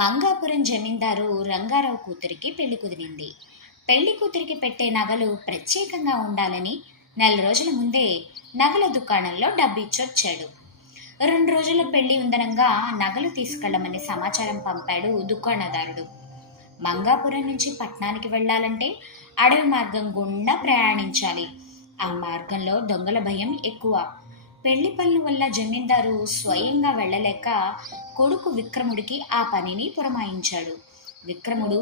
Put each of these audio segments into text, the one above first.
మంగాపురం జమీందారు రంగారావు కూతురికి పెళ్లి కుదిరింది. పెళ్లి కూతురికి పెట్టే నగలు ప్రత్యేకంగా ఉండాలని నెల రోజుల ముందే నగల దుకాణంలో డబ్బిచ్చొచ్చాడు. 2 రోజుల పెళ్లి ఉందనంగా నగలు తీసుకెళ్లమని సమాచారం పంపాడు దుకాణదారుడు. మంగాపురం నుంచి పట్నానికి వెళ్లాలంటే అడవి మార్గం గుండా ప్రయాణించాలి. ఆ మార్గంలో దొంగల భయం ఎక్కువ. పెళ్లి పనుల వల్ల జమీందారు స్వయంగా వెళ్ళలేక కొడుకు విక్రముడికి ఆ పనిని పురమాయించాడు. విక్రముడు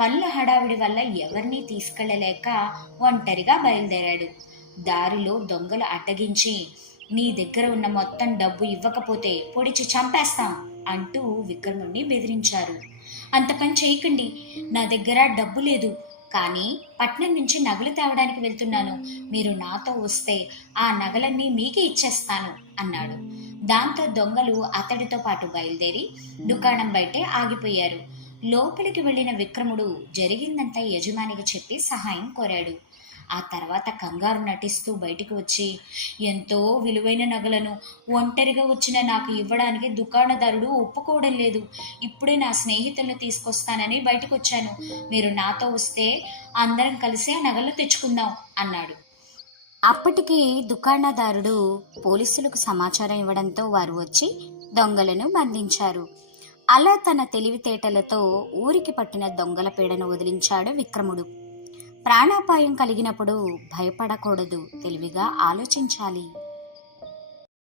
పనుల హడావిడి వల్ల ఎవరినీ తీసుకెళ్లలేక ఒంటరిగా బయలుదేరాడు. దారిలో దొంగలు అడ్డగించి, నీ దగ్గర ఉన్న మొత్తం డబ్బు ఇవ్వకపోతే పొడిచి చంపేస్తాం అంటూ విక్రముడిని బెదిరించారు. అంత పని చేయకండి, నా దగ్గర డబ్బు లేదు, కానీ పట్నం నుంచి నగలు తేవడానికి వెళ్తున్నాను, మీరు నాతో వస్తే ఆ నగలన్నీ మీకే ఇచ్చేస్తాను అన్నాడు. దాంతో దొంగలు అతడితో పాటు బయలుదేరి దుకాణం బయటే ఆగిపోయారు. లోపలికి వెళ్ళిన విక్రముడు జరిగిందంతా యజమానికి చెప్పి సహాయం కోరాడు. ఆ తర్వాత కంగారు నటిస్తూ బయటికి వచ్చి, ఎంతో విలువైన నగలను ఒంటరిగా వచ్చిన నాకు ఇవ్వడానికి దుకాణదారుడు ఒప్పుకోవడం లేదు, ఇప్పుడే నా స్నేహితులను తీసుకొస్తానని బయటకు వచ్చాను, మీరు నాతో వస్తే అందరం కలిసి ఆ నగలు తెచ్చుకుందాం అన్నాడు. అప్పటికి దుకాణదారుడు పోలీసులకు సమాచారం ఇవ్వడంతో వారు వచ్చి దొంగలను బంధించారు. అలా తన తెలివితేటలతో ఊరికి పట్టిన దొంగల పీడను వదిలించాడు విక్రముడు. ప్రాణాపాయం కలిగినప్పుడు భయపడకూడదు, తెలివిగా ఆలోచించాలి.